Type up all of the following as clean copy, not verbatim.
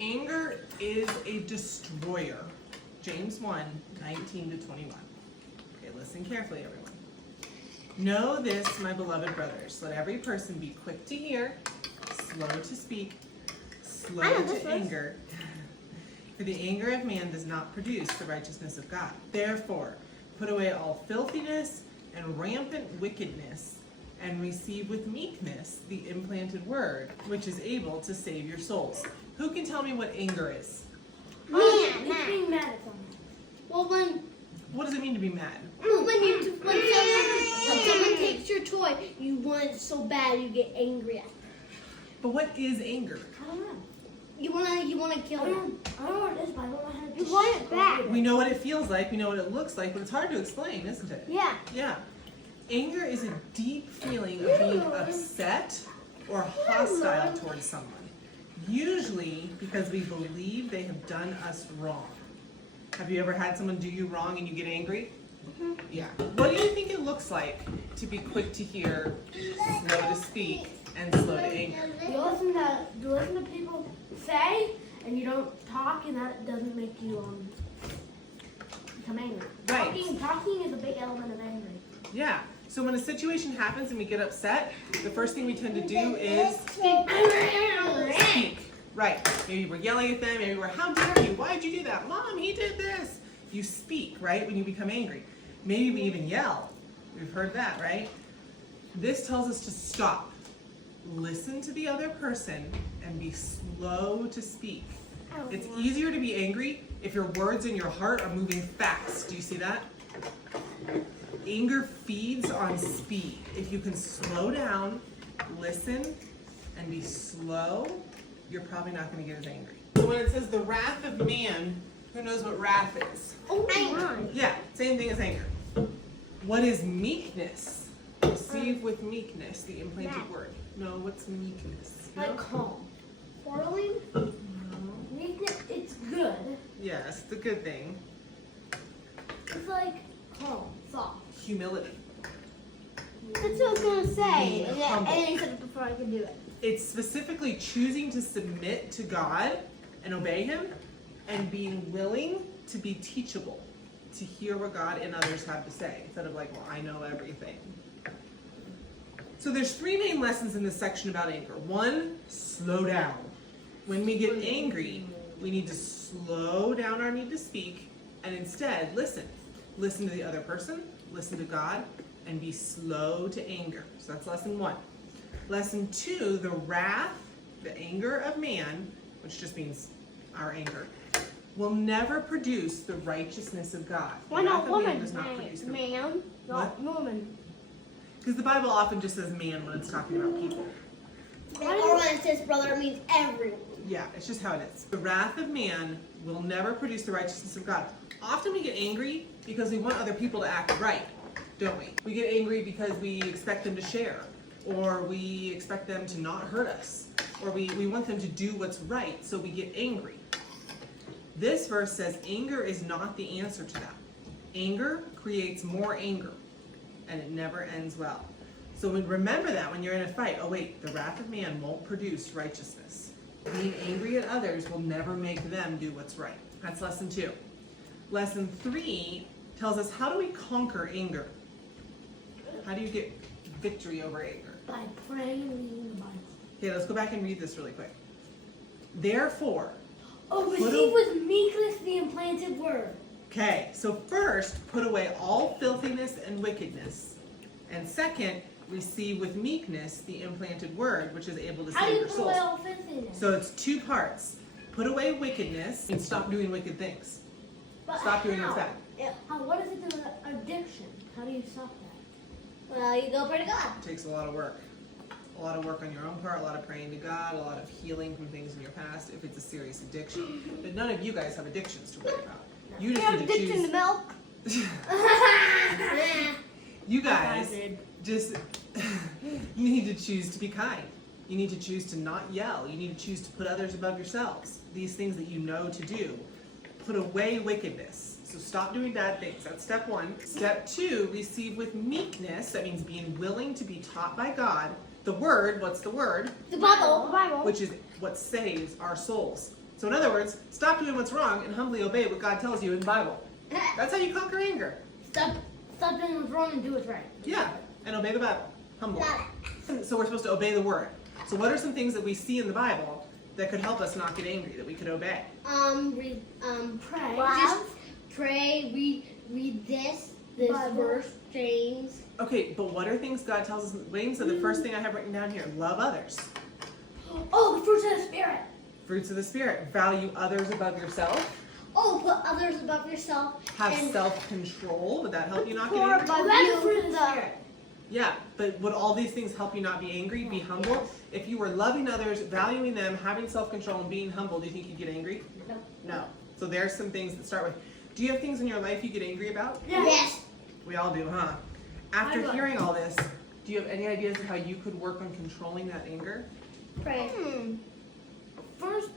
Anger is a destroyer. James 1, 19 to 21. Okay, listen carefully, everyone. Know this, my beloved brothers. Let every person be quick to hear, slow to speak, slow to anger. For the anger of man does not produce the righteousness of God. Therefore, put away all filthiness and rampant wickedness, and receive with meekness the implanted word, which is able to save your souls. Who can tell me what anger is? It's being mad at someone. Well, What does it mean to be mad? when someone takes your toy, you want it so bad you get angry at them. But what is anger? I don't know. You wanna kill them. I don't know what it is, but I don't know how to You want it back. We know what it feels like, we know what it looks like, but it's hard to explain, isn't it? Yeah. Yeah. Anger is a deep feeling of being upset or hostile towards someone. Usually because we believe they have done us wrong. Have you ever had someone do you wrong and you get angry? Yeah. What do you think it looks like to be quick to hear, slow to speak, and slow to anger? You listen to people say, and you don't talk, and that doesn't make you become angry. Right. Talking is a big element of anger. Yeah. So when a situation happens and we get upset, the first thing we tend to do is speak. Right. Maybe we're yelling at them, maybe we're, how dare you? Why did you do that? Mom, he did this. You speak, right, when you become angry. Maybe we even yell. We've heard that, right? This tells us to stop. Listen to the other person and be slow to speak. It's easier to be angry if your words in your heart are moving fast. Do you see that? Anger feeds on speed. If you can slow down, listen, and be slow, you're probably not going to get as angry. So when it says the wrath of man, who knows what wrath is? Oh, anger. Yeah, same thing as anger. What is meekness? Receive with meekness the implanted word. No, what's meekness? No? Like calm. Quarreling? Meekness, it's good. Yes, it's a good thing. It's like calm, soft. Humility. That's what I was gonna say. Being humble. And you said it before I could do it. It's specifically choosing to submit to God and obey Him, and being willing to be teachable, to hear what God and others have to say, instead of like, well, I know everything. So there's three main lessons in this section about anger. One, slow down. When we get angry, we need to slow down our need to speak and instead listen. Listen to the other person, listen to God, and be slow to anger. So that's lesson one. Lesson two, the wrath, the anger of man, which just means our anger, will never produce the righteousness of God. Why The not wrath of man woman? does not produce the Man. Not woman. Because the Bible often just says man when it's talking about people. Or when it says brother, it means everyone. Yeah, it's just how it is. The wrath of man will never produce the righteousness of God. Often we get angry because we want other people to act right, don't we? We get angry because we expect them to share, or we expect them to not hurt us, or we want them to do what's right, so we get angry. This verse says anger is not the answer to that. Anger creates more anger, and it never ends well. So remember that when you're in a fight. Oh wait, the wrath of man won't produce righteousness. Being angry at others will never make them do what's right. That's lesson two. Lesson three tells us, how do we conquer anger? How do you get victory over anger? By praying and reading the Bible. Okay, let's go back and read this really quick. Therefore, Receive with meekness the implanted word. okay, so first, put away all filthiness and wickedness. And second, receive with meekness the implanted word, which is able to How do save you your put souls. away all filthiness? So it's two parts. Put away wickedness and stop doing wicked things. But Stop doing what's how? bad. What is it to addiction? How do you stop that? Well, you go pray to God. It takes a lot of work. A lot of work on your own part, a lot of praying to God, a lot of healing from things in your past if it's a serious addiction. But none of you guys have addictions to worry about. You You just have need to addiction to choose. milk. You guys just you need to choose to be kind. You need to choose to not yell. You need to choose to put others above yourselves. These things that you know to do. Put away wickedness. So stop doing bad things. That's step one. Step two, receive with meekness. That means being willing to be taught by God. The word, what's the word? The Bible. The Bible. Which is what saves our souls. So in other words, stop doing what's wrong and humbly obey what God tells you in the Bible. That's how you conquer anger. Stop doing what's wrong and do what's right. Yeah, and obey the Bible. Humbly. Got it. So we're supposed to obey the word. So what are some things that we see in the Bible that could help us not get angry, that we could obey? Pray. Just pray, read this Bible. verse, James. Okay, but what are things God tells us? Wayne said the first thing I have written down here, love others. Oh, the fruits of the Spirit. Fruits of the Spirit, value others above yourself. Oh, put others above yourself. Have and self-control. Would that help you not get poor angry? above That's you. the fruit of the Spirit. Yeah, but would all these things help you not be angry, be humble? If you were loving others, valuing them, having self-control, and being humble, do you think you'd get angry? No. No. So there's some things that start with. Do you have things in your life you get angry about? Yes. We all do, huh? I After would. hearing all this, do you have any ideas of how you could work on controlling that anger? Pray. First,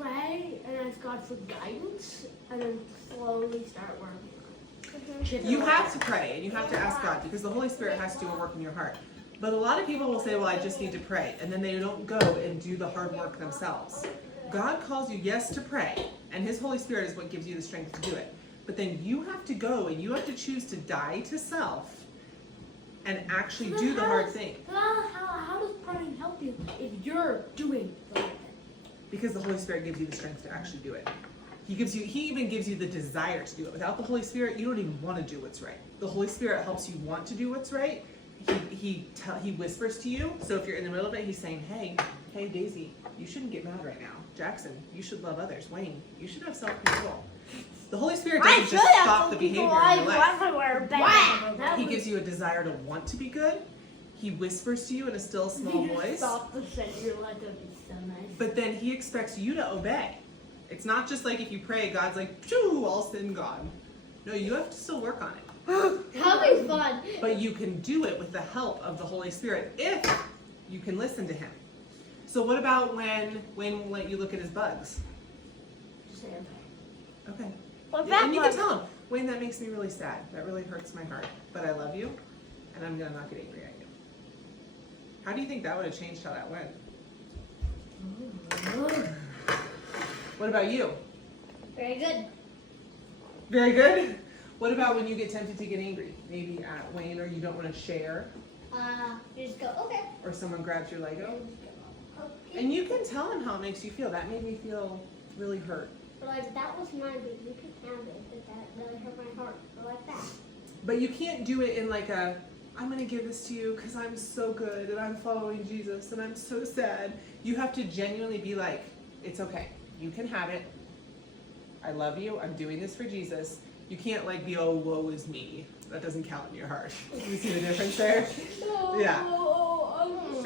pray and ask God for guidance, and then slowly start working on it. You have to pray and you have to ask God because the Holy Spirit has to do a work in your heart. But a lot of people will say, well, I just need to pray. And then they don't go and do the hard work themselves. God calls you, yes, to pray. And His Holy Spirit is what gives you the strength to do it. But then you have to go and you have to choose to die to self and actually do the hard thing. How does praying help you if you're doing the right thing? Because the Holy Spirit gives you the strength to actually do it. He even gives you the desire to do it. Without the Holy Spirit, you don't even want to do what's right. The Holy Spirit helps you want to do what's right. He whispers to you. So if you're in the middle of it, He's saying, hey Daisy, you shouldn't get mad right now. Jackson, you should love others. Wayne, you should have self-control. The Holy Spirit doesn't just stop the behavior in your life. He gives you a desire to want to be good. He whispers to you in a still small voice. Stop the shit. Your life would be so nice. But then He expects you to obey. It's not just like if you pray, God's like, phew, all sin gone. No, you have to still work on it. That'll be fun. But you can do it with the help of the Holy Spirit if you can listen to Him. So what about when Wayne will let you look at his bugs? Just say okay. Okay. What's And you can tell him, Wayne, that makes me really sad. That really hurts my heart. But I love you, and I'm gonna not get angry at you. How do you think that would have changed how that went? What about you? Very good. Very good. What about when you get tempted to get angry? Maybe at Wayne, or you don't want to share, You just go, okay. or someone grabs your Lego. Okay. And you can tell him how it makes you feel. That made me feel really hurt. Like, that was mine, but you can have it. But that really hurt my heart. Or like that. But you can't do it in like a, I'm going to give this to you because I'm so good and I'm following Jesus and I'm so sad. You have to genuinely be like, it's okay. You can have it. I love you. I'm doing this for Jesus. You can't like be, oh, woe is me. That doesn't count in your heart. You see the difference there? Yeah.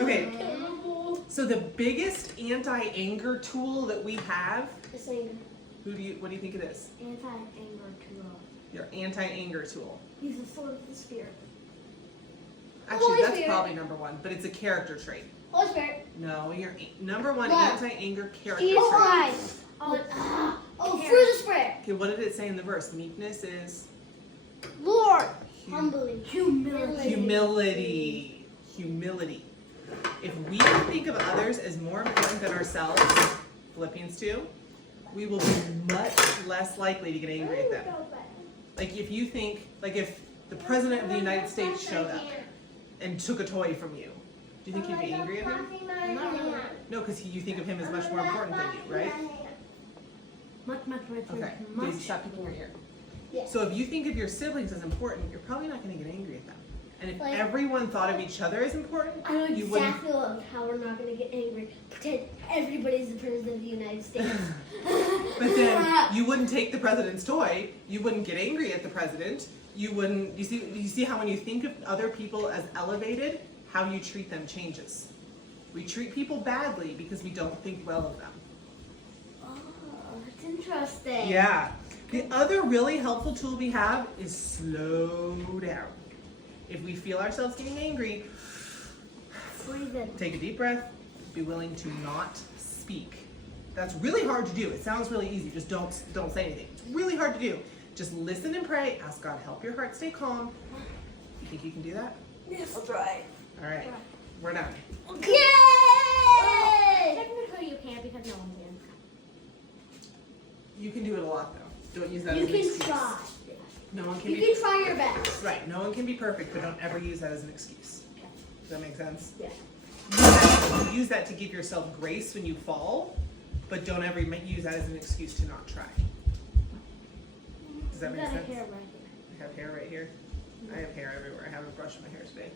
Okay. So the biggest anti-anger tool that we have, It's anger. what do you think it is? Anti-anger tool. Your anti-anger tool. Use the sword of the Spirit. Actually, Holy that's Spirit. probably number one, but it's a character trait. Holy Spirit. No, your number one Love. anti-anger character Jesus trait. Christ. Oh, Oh, fruit of the Spirit. Okay, what did it say in the verse? Meekness is Lord. Humbly. humility. humility. Humility. If we can think of others as more important than ourselves, Philippians 2, we will be much less likely to get angry at them. Like if you think, like if the President of the United States showed up and took a toy from you, do you think you'd be angry at him? No, because you think of him as much more important than you, right? Much. Okay, Daisy, stop picking your ear. Yes. So if you think of your siblings as important, you're probably not going to get angry at them. And if Like- everyone thought of each other as important, I know you wouldn't. exactly how we're not going to get angry. Pretend everybody's the President of the United States. But then you wouldn't take the president's toy. You wouldn't get angry at the president. You wouldn't. You see how when you think of other people as elevated, how you treat them changes. We treat people badly because we don't think well of them. Oh, that's interesting. Yeah. The other really helpful tool we have is slow down. If we feel ourselves getting angry, Breathe in. take a deep breath, be willing to not speak. That's really hard to do. It sounds really easy. Just don't say anything. It's really hard to do. Just listen and pray. Ask God, help your heart stay calm. You think you can do that? Yes, that's right. All right. We're done. Yay! Technically, you can't because no one can. You can do it a lot though. Don't use that You as an can excuse. try. No one can You be can try your best. right. No one can be perfect, but don't ever use that as an excuse. Okay. Does that make sense? Yeah. Use that to give yourself grace when you fall, but don't ever use that as an excuse to not try. Does that You make got sense? a hair right here. I have hair right here. I have hair everywhere. I haven't brushed my hair today.